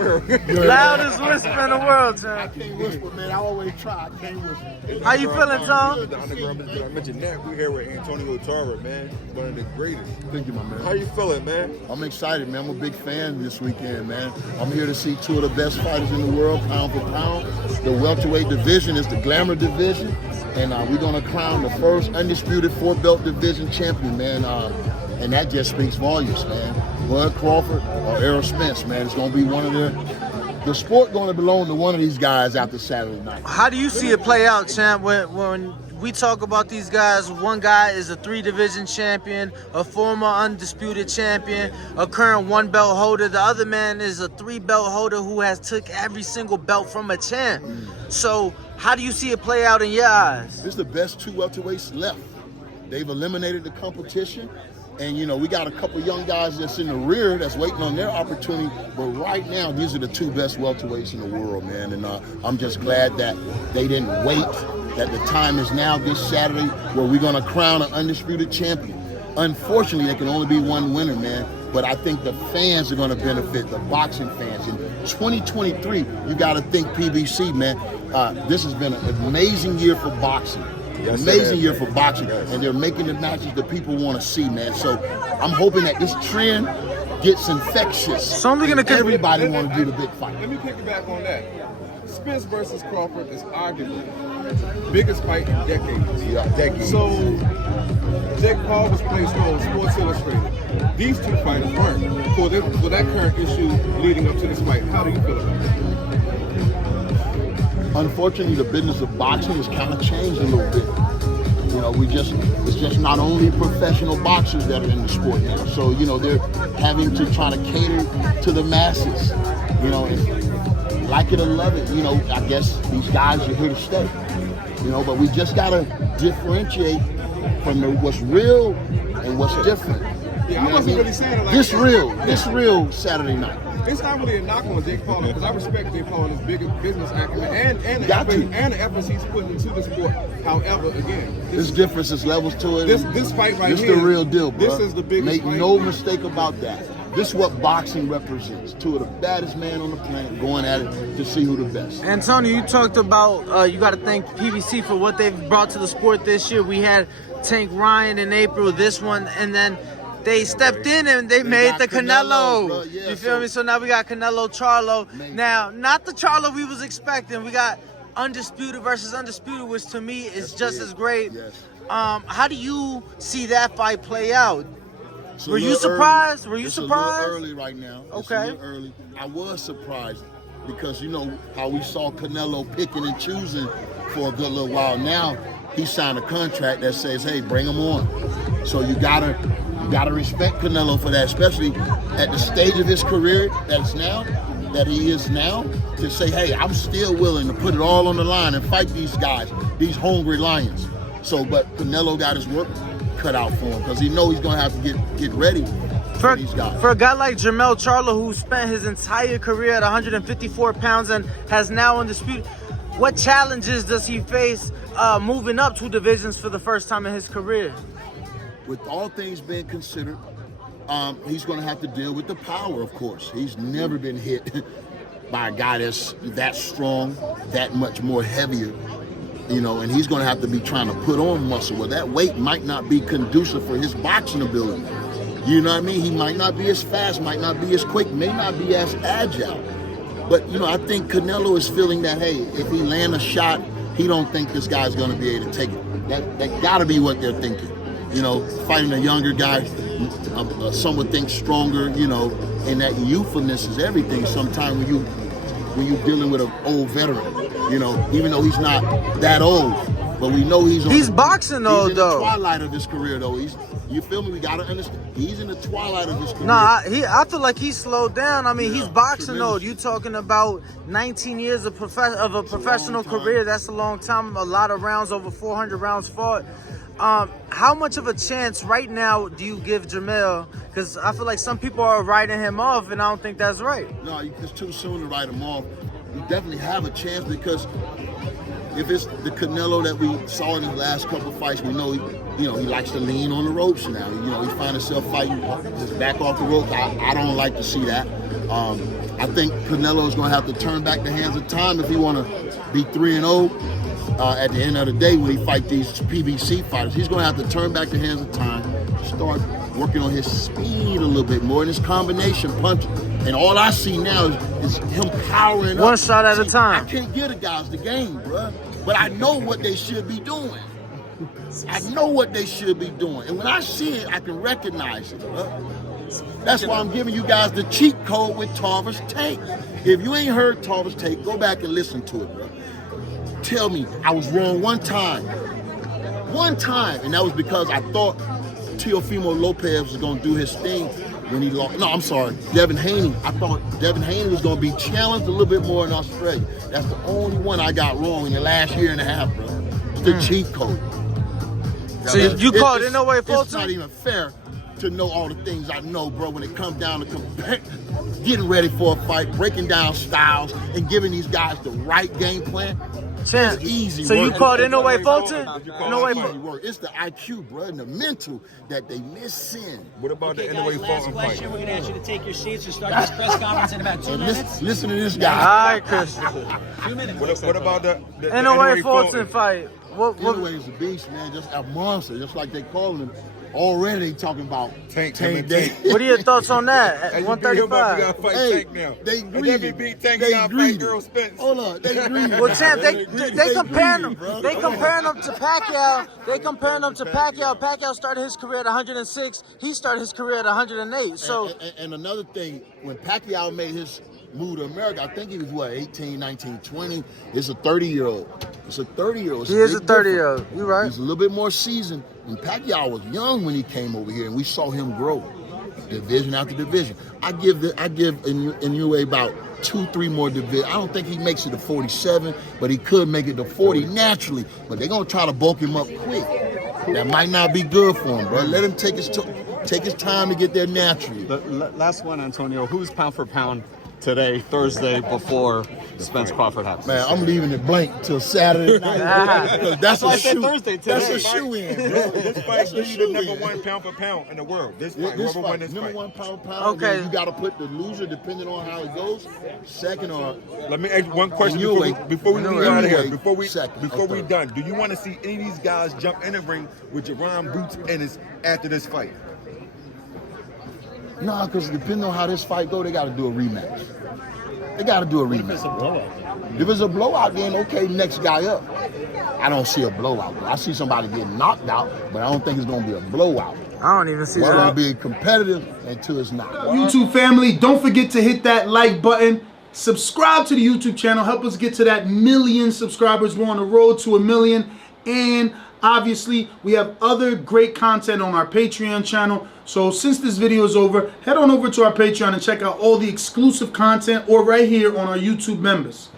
world. Loudest whisper in the world, I Tom. can't whisper, man. I always try. I can't whisper. How you feeling, Tom? The underground, I mentioned that. We're here with Antonio Tarver, man. One of the greatest. Thank you, my man. How you feeling, man? I'm excited, man. I'm a big fan this weekend, man. I'm here to see two of the best fighters in the world, pound for pound. The welterweight division is the glamour division, and we're gonna crown the first undisputed 4-belt division champion, man. And that just speaks volumes, man. Bud Crawford or Errol Spence, man. It's gonna be one of the sport gonna belong to one of these guys after Saturday night. How do you see it play out, champ? When we talk about these guys, one guy is a 3-division champion, a former undisputed champion, a current 1-belt holder. The other man is a 3-belt holder who has took every single belt from a champ. So how do you see it play out in your eyes? This is the best 2 welterweights left. They've eliminated the competition. And, you know, we got a couple young guys that's in the rear that's waiting on their opportunity. But right now, these are the 2 best welterweights in the world, man. And I'm just glad that they didn't wait, that the time is now this Saturday where we're going to crown an undisputed champion. Unfortunately, there can only be one winner, man. But I think the fans are going to benefit, the boxing fans. In 2023, you got to think PBC, man. This has been an amazing year for boxing. Yes, amazing year for boxing, and they're making the matches that people want to see, man. So I'm hoping that this trend gets infectious. So I'm gonna everybody want to do the big fight. Let me piggyback on that. Spence versus Crawford is arguably the biggest fight in decades. Yeah, decades. So Jake Paul was placed on Sports Illustrated. These 2 fighters weren't. For that current issue leading up to this fight, how do you feel about it? Unfortunately, the business of boxing has kind of changed a little bit. You know, it's just not only professional boxers that are in the sport now. So, you know, they're having to try to cater to the masses. You know, and like it or love it, you know, I guess these guys are here to stay. You know, but we just gotta differentiate from what's real and what's different. Yeah, I wasn't really saying it like this real Saturday night. It's not really a knock on Jake Paul because I respect Jake Paul and his big business acumen and the efforts he's putting into the sport. However, again, there's differences, levels to it. This fight right this here, the real deal, bro. This is the biggest. Make no mistake about that. This is what boxing represents. 2 of the baddest men on the planet going at it to see who the best. Antonio, you talked about you got to thank PBC for what they've brought to the sport this year. We had Tank Ryan in April, this one, and then they stepped in and they made the Canelo. Yeah, you feel me? So now we got Canelo Charlo. Now, not the Charlo we was expecting. We got Undisputed versus Undisputed, which to me is just as great. Yes. How do you see that fight play out? So Were you surprised? Were you it's surprised? a little early right now. It's Okay. a little early. I was surprised because you know how we saw Canelo picking and choosing for a good little while. Now he signed a contract that says, "Hey, bring him on." So you gotta respect Canelo for that, especially at the stage of his career that he is now, to say, "Hey, I'm still willing to put it all on the line and fight these guys, these hungry lions." So, but Canelo got his work cut out for him because he know he's gonna have to get ready for these guys. For a guy like Jermell Charlo, who spent his entire career at 154 pounds and has now undisputed, what challenges does he face moving up 2 divisions for the first time in his career? With all things being considered, he's going to have to deal with the power, of course. He's never been hit by a guy that's that strong, that much more heavier, you know, and he's going to have to be trying to put on muscle. Well, that weight might not be conducive for his boxing ability. You know what I mean? He might not be as fast, might not be as quick, may not be as agile. But, you know, I think Canelo is feeling that, hey, if he land a shot, he don't think this guy's going to be able to take it. That got to be what they're thinking. You know, fighting a younger guy, some would think stronger, you know, and that youthfulness is everything. Sometimes when you're dealing with an old veteran, you know, even though he's not that old, but we know he's boxing though. He's in the twilight of his career though. You feel me? We gotta understand. He's in the twilight of his career. Nah, I feel like he's slowed down. I mean, he's boxing though. You talking about 19 years of a professional career? That's a long time. A lot of rounds, over 400 rounds fought. How much of a chance right now do you give Jermell? Because I feel like some people are writing him off, and I don't think that's right. No, it's too soon to write him off. You definitely have a chance because if it's the Canelo that we saw in his last couple of fights, we know he likes to lean on the ropes now. You know, he finds himself fighting just back off the ropes. I don't like to see that. I think Canelo is going to have to turn back the hands of time if he want to be 3-0 at the end of the day when he fight these PBC fighters. He's going to have to turn back the hands of time, start working on his speed a little bit more and his combination punching. And all I see now is him powering up. One shot at a time. I can't give the guys the game, bro. But I know what they should be doing. I know what they should be doing. And when I see it, I can recognize it, bro. That's why I'm giving you guys the cheat code with Tarver's take. If you ain't heard Tarver's take, go back and listen to it, bro. Tell me I was wrong one time. One time. And that was because I thought Teofimo Lopez was going to do his thing when he lost. No, I'm sorry. Devin Haney. I thought Devin Haney was going to be challenged a little bit more in Australia. That's the only one I got wrong in the last year and a half, bro. It's the cheat code. So you called it no way, Fulton? It's not even fair to know all the things I know, bro, when it comes down to getting ready for a fight, breaking down styles, and giving these guys the right game plan. Champ, It's easy so work. you called it no way, Fulton? No way, Easy work. It's the IQ, bro, and the mental that they missing. What about Okay, the guys, NOA last Fulton question. fight? We're going to ask you to take your seats and start this press conference in about 2 minutes. Listen to this All guy. right, Christian. 2 minutes. What about the NOA Fulton fight. What? Anyway, he's a beast, man, just a monster, just like they calling him. Already they talking about Tank Tank Day. Day. What are your thoughts on that? At As you beat him up, you gotta 135. fight Hey, Tank now. they And then greedy. we beat Tank, They you gotta greedy. fight Earl Spence. Hold on, they greedy. Well, champ, they greedy, comparing him. bro. They comparing him to Pacquiao. They comparing him to Pacquiao. Pacquiao started his career at 106. He started his career at 108. So And another thing, when Pacquiao made his move to America, I think he was, what, 18, 19, 20? It's a 30-year-old. It's a 30-year-old. he is a 30-year-old. You right? He's a little bit more seasoned. And Pacquiao was young when he came over here, and we saw him grow, division after division. I give Inoue about 2-3 more divisions. I don't think he makes it to 47, but he could make it to 40 naturally. But they're gonna try to bulk him up quick. That might not be good for him, bro. Let him take his time to get there naturally. The last one, Antonio. Who's pound for pound today, Thursday, before Spence Crawford happens? Man, I'm leaving it blank till Saturday night. That's why I a said shoe. Thursday That's today. a shoe in, bro. This fight That's a gives you the shoe number in. 1 pound for pound in the world. This fight, This whoever won fight, this number fight. 1 pound. Okay. Then you got to put the loser, depending on how it goes, second or Let me ask you one question Inoue. before we leave out of here. Inoue second Before or we third. done, do you want to see any of these guys jump in the ring with Jerron boots in his after this fight? No, because depending on how this fight go, they got to do a rematch. They got to do a rematch. If it's a blowout, then okay, next guy up. I don't see a blowout. I see somebody getting knocked out, but I don't think it's going to be a blowout. I don't even see It's going to that. be competitive until it's not. YouTube family, don't forget to hit that like button. Subscribe to the YouTube channel. Help us get to that 1 million subscribers. We're on the road to 1 million. And obviously, we have other great content on our Patreon channel. So since this video is over, head on over to our Patreon and check out all the exclusive content or right here on our YouTube members.